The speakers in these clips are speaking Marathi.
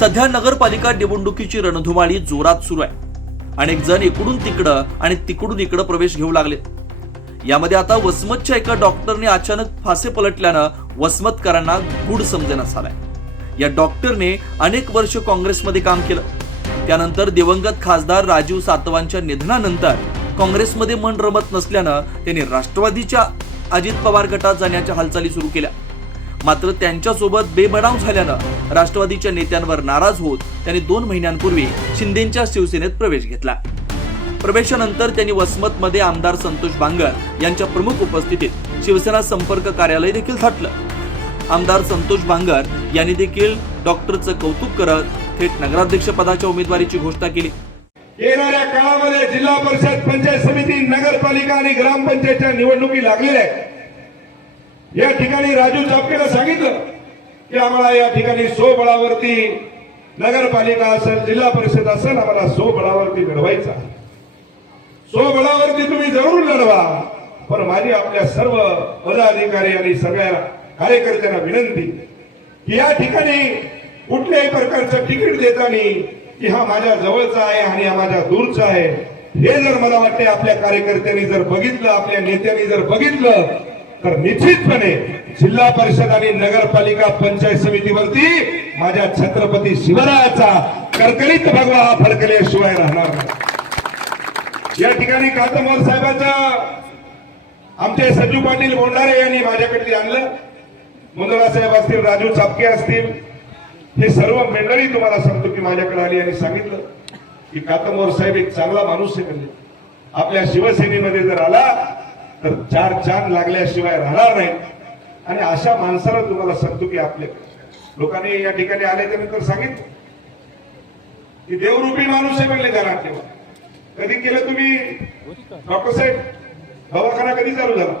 सध्या नगरपालिका निवडणुकीची रणधुमाळी जोरात सुरू आहे. अनेक जण इकडून तिकडं आणि तिकडून इकडं प्रवेश घेऊ लागलेत यामध्ये आता वसमतच्या एका डॉक्टरने अचानक फासे पलटल्यानं वसमतकरांना गुढ समजेनास आलाय या डॉक्टरने अनेक वर्ष काँग्रेसमध्ये काम केलं. त्यानंतर दिवंगत खासदार राजीव सातवांच्या निधनानंतर काँग्रेसमध्ये मन रमत नसल्यानं त्यांनी राष्ट्रवादीच्या अजित पवार गटात जाण्याच्या हालचाली सुरू केल्या. मात्र त्यांच्यासोबत बेबडाव झाल्यानं राष्ट्रवादीच्या नेत्यांवर नाराज होत त्यांनी दोन महिन्यांपूर्वी शिंदेच्या शिवसेनेत प्रवेश घेतला. प्रवेशानंतर त्यांनी वसमतमध्ये आमदार संतोष बांगर यांच्या प्रमुख उपस्थितीत शिवसेना संपर्क कार्यालय देखील थाटलं. आमदार संतोष बांगर यांनी देखील डॉक्टरचं कौतुक करत थेट नगराध्यक्ष पदाच्या उमेदवारीची घोषणा केली. येणाऱ्या काळामध्ये जिल्हा परिषद पंचायत समिती नगरपालिका आणि ग्रामपंचायतच्या निवडणुकी लागलेल्या आहेत. या ठिकाणी राजू चापकेला सांगितलं की आम्हाला या ठिकाणी स्वबळावरती नगरपालिका असेल जिल्हा परिषद असेल आम्हाला स्वबळावरती लढवायचं आहे. स्वबळावरती तुम्ही जरूर लढवा पण माझी आपल्या सर्व पदाधिकारी आणि सगळ्या कार्यकर्त्यांना विनंती की या ठिकाणी कुठल्याही प्रकारचं तिकीट देताना की हा माझ्या जवळचा आहे आणि हा माझ्या दूरचा आहे हे जर मला वाटते आपल्या कार्यकर्त्यांनी जर बघितलं आपल्या नेत्यांनी जर बघितलं तर निश्चितपणे जिल्हा परिषद आणि नगरपालिका पंचायत समितीवरती माझ्या छत्रपती शिवरायाचा करकरीत भगवा हा फडकल्याशिवाय राहणार नाही. या ठिकाणी कातमोर साहेबांचा आमचे संजू पाटील बोंडारे यांनी माझ्याकडे आणलं. मुंदडा साहेब असतील राजू चापके असतील हे सर्व मंडळी तुम्हाला सांगतो की माझ्याकडे आली आणि सांगितलं की कातमोर साहेब एक चांगला माणूस आहे म्हणजे आपल्या शिवसेनेमध्ये जर आला तर चार चांद लागल्याशिवाय राहणार नाही. आणि अशा माणसाला तुम्हाला सांगतो की आपले लोकांनी या ठिकाणी आल्याच्यानंतर सांगितलं. की देवरूपी माणूस आहे म्हणले ध्यानात ठेवा कधी केलं तुम्ही? डॉक्टर साहेब दवाखाना कधी चालू झाला?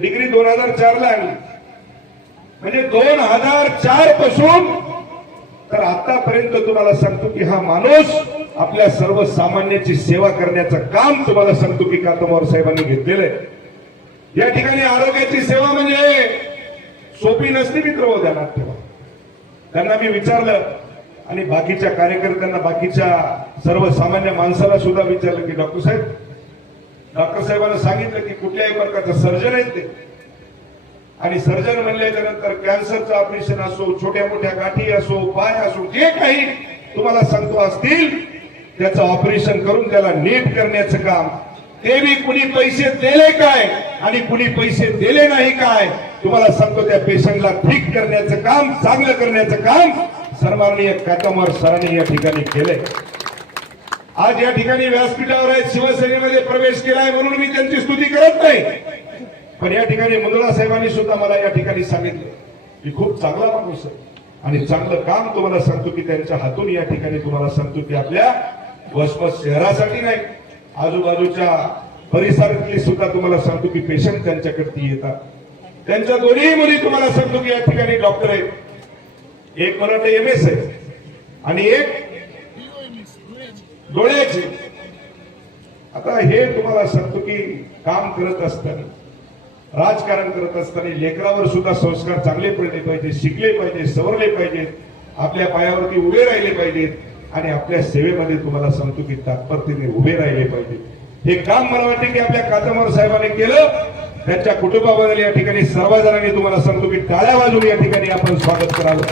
डिग्री दोन हजार चार ला आणली. म्हणजे दोन हजार चारपासून तर आतापर्यंत तुम्हाला सांगतो की हा माणूस आपल्या सर्वसामान्याची सेवा करण्याचं काम तुम्हाला सांगतो की कातमवार साहेबांनी घेतलेलं आहे. या ठिकाणी आरोग्याची सेवा म्हणजे सोपी नसते मित्र हो ध्यानात ठेवा. त्यांना मी विचारलं आणि बाकीच्या कार्यकर्त्यांना बाकीच्या सर्वसामान्य माणसाला सुद्धा विचारलं की डॉक्टर साहेब डॉक्टर साहेबांना सांगितलं की कुठल्याही प्रकारचं सर्जन आहेत ते आणि सर्जन म्हणल्याच्या नंतर कॅन्सरचं ऑपरेशन असो छोट्या मोठ्या गाठी असो पाय असो जे काही तुम्हाला सांगतो असतील त्याचं ऑपरेशन करून त्याला नीट करण्याचं काम. ते बी कुणी पैसे दिले काय आणि कुणी पैसे दिले नाही काय तुम्हाला सांगतो त्या पेशंटला ठीक करण्याचं काम चांगलं करण्याचं काम सन्माननीय कातमर सरांनी या ठिकाणी केलंय. आज या ठिकाणी व्यासपीठावर आहेत शिवसेनेमध्ये प्रवेश केलाय म्हणून मी त्यांची स्तुती करत नाही. पण या ठिकाणी मुंदळा साहेबांनी सुद्धा मला या ठिकाणी सांगितलं की खूप चांगला माणूस आहे आणि चांगलं काम तुम्हाला सांगतो की त्यांच्या हातून या ठिकाणी तुम्हाला सांगतो की आपल्या वसमत शहरासाठी नाही आजूबाजूच्या परिसरातली सुद्धा तुम्हाला सांगतो की पेशंट त्यांच्याकडे येतात. त्यांच्या दोन्ही मुली तुम्हाला सांगतो की या ठिकाणी डॉक्टर आहेत. एक मराठा एम एस आहे आणि एक डोळ्याचे. आता हे तुम्हाला सांगतो की काम करत असताना राजकारण करत असताना लेकरावर सुद्धा संस्कार चांगले पडले पाहिजे शिकले पाहिजे सवरले पाहिजेत आपल्या पायावरती उभे राहिले पाहिजेत. आणि आपल्या सेवेमध्ये तुम्हाला सांगतो की तात्परतेने उभे राहिले पाहिजे. हे काम मला वाटते की आपल्या कादंबर साहेबांनी केलं. त्यांच्या कुटुंबाबद्दल या ठिकाणी सर्वजणांनी तुम्हाला सांगतो की टाळ्या वाजून या ठिकाणी आपण स्वागत करावं.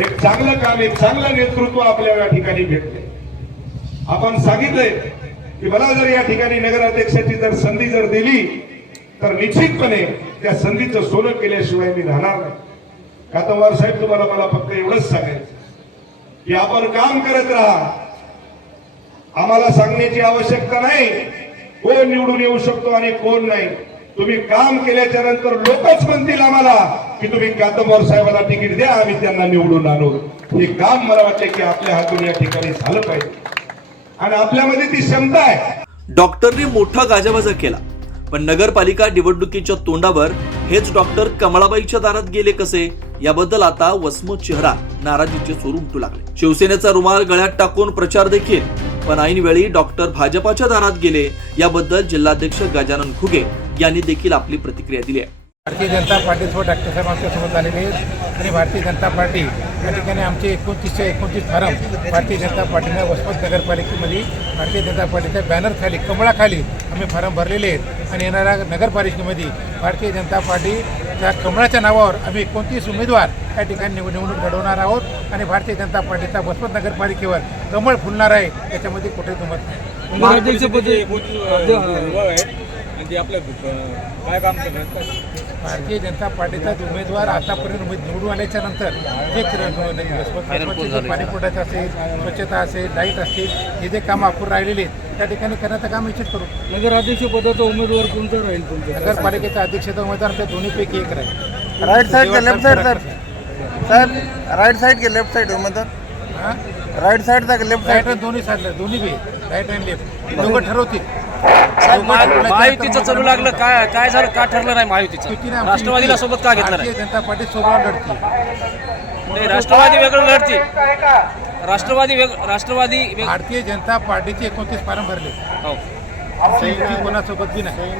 एक चांगलं काम एक चांगलं नेतृत्व आपल्याला या ठिकाणी भेटले. आपण सांगितलंय की मला जर या ठिकाणी नगराध्यक्षाची जर संधी जर दिली तर निश्चितपणे त्या संधीचं सोनं केल्याशिवाय मी राहणार नाही. कादंबर साहेब तुम्हाला मला फक्त एवढंच सांगायचं की आपण काम करत राहा. आम्हाला सांगण्याची आवश्यकता नाही. कोण निवडून येऊ शकतो आणि कोण नाही. तुम्ही काम केल्याच्यानंतर लोकच म्हणतील आम्हाला की तुम्ही कादंबर साहेबांना तिकीट द्या आम्ही त्यांना निवडून आणू. हे काम मला वाटते की आपल्या हातून या ठिकाणी झालं पाहिजे. आणि आपल्यामध्ये ती क्षमता आहे. डॉक्टरने मोठा गाजाबाजा केला. पण नगरपालिका निवडणुकीच्या तोंडावर हेच डॉक्टर कमळाबाईच्या दारात गेले कसे? याबद्दल आता वसमत चेहरा. नाराजीचे सूर उमटू लागले. शिवसेनेचा रुमाल गळ्यात टाकून प्रचार देखील. पण ऐनवेळी डॉक्टर भाजपाच्या दारात गेले. याबद्दल जिल्हाध्यक्ष गजानन खुगे यांनी देखील आपली प्रतिक्रिया दिली आहे. भारतीय जनता पार्टीसोबत डॉक्टर साहेब आमच्यासोबत आलेले आहेत आणि भारतीय जनता पार्टी या ठिकाणी आमचे एकोणतीसशे एकोणतीस फारम भारतीय जनता पार्टीनं वसमत नगरपालिकेमध्ये भारतीय जनता पार्टीच्या बॅनरखाली कमळाखाली आम्ही फारम भरलेले आहेत. आणि येणाऱ्या नगरपालिकेमध्ये भारतीय जनता पार्टी त्या कमळाच्या नावावर आम्ही एकोणतीस उमेदवार या ठिकाणी निवडणूक लढवणार आहोत. आणि भारतीय जनता पार्टीचा वसमत नगरपालिकेवर कमळ फुलणार आहे त्याच्यामध्ये कुठे दुमत नाही. आपल्या काय काम करणार भारतीय जनता पार्टीचा जो उमेदवार आतापर्यंत उमेद- निवडून आल्याच्यानंतर जे पाणी पुरवठ्याचं असेल स्वच्छता असेल लाइट असतील हे जे काम अपूर राहिलेले आहेत त्या ठिकाणी करण्याचं काम निश्चित करू. नगराध्यक्ष पदाचा उमेदवार कोणता राहील तुमच्या? नगरपालिकेचा अध्यक्षता उमेदवार आपल्या दोन्हीपैकी एक राहील. राइट साइड के लेफ्ट साइड सर हां? सर राइट साइड के लेफ्ट साइड उमेदवार. राइट साइड का लेफ्ट राईट आणि दोन्ही साईडला दोन्ही बी राईट अँड लेफ्ट दोघं ठरवतील. महायुतीचं चालू लागलं काय काय झालं? का ठरलं नाही महायुतीचं राष्ट्रवादीला सोबत का घेतलं भारतीय नाही जनता पार्टी सोबत लढते. नाही, राष्ट्रवादी वेगळं लढते. राष्ट्रवादी वेग राष्ट्रवादी वेग- भारतीय जनता पार्टीचे एकोणतीस फारम भरले. हो. कोणासोबत बी नाही.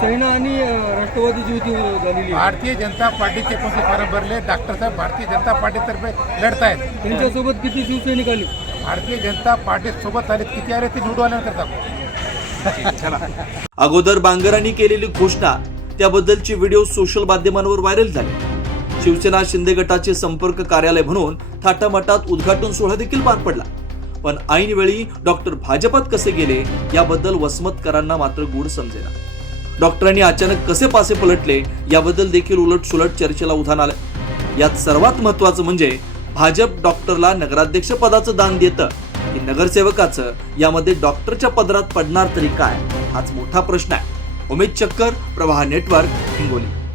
सेना आणि राष्ट्रवादीची युती झालेली. भारतीय जनता पार्टीचे एकोणतीस फारम भरले. डॉक्टर साहेब भारतीय जनता पार्टीतर्फे लढत आहेत त्यांच्यासोबत किती शिवसैनिक आले? भारतीय जनता पार्टी सोबत आले किती आले ते निवडून आल्यानंतर दाखवू. अगोदर बांगरांनी केलेली घोषणा त्याबद्दलचे व्हिडिओ सोशल माध्यमांवर व्हायरल झाले. शिवसेना शिंदे गटाचे संपर्क कार्यालय म्हणून थाटामाटात उद्घाटन सोहळा देखील पार पडला. पण ऐनवेळी डॉक्टर भाजपात कसे गेले याबद्दल वसमतकरांना मात्र गुढ समजेना. डॉक्टरांनी अचानक कसे पासे पलटले याबद्दल देखील उलट सुलट चर्चेला उधाण आलं. यात सर्वात महत्वाचं म्हणजे भाजप डॉक्टरला नगराध्यक्ष पदाचं दान देतं की नगरसेवकाचं यामध्ये डॉक्टरच्या पदरात पडणार तरी काय? हाच मोठा प्रश्न आहे. उमेद चक्कर प्रवाह नेटवर्क हिंगोली.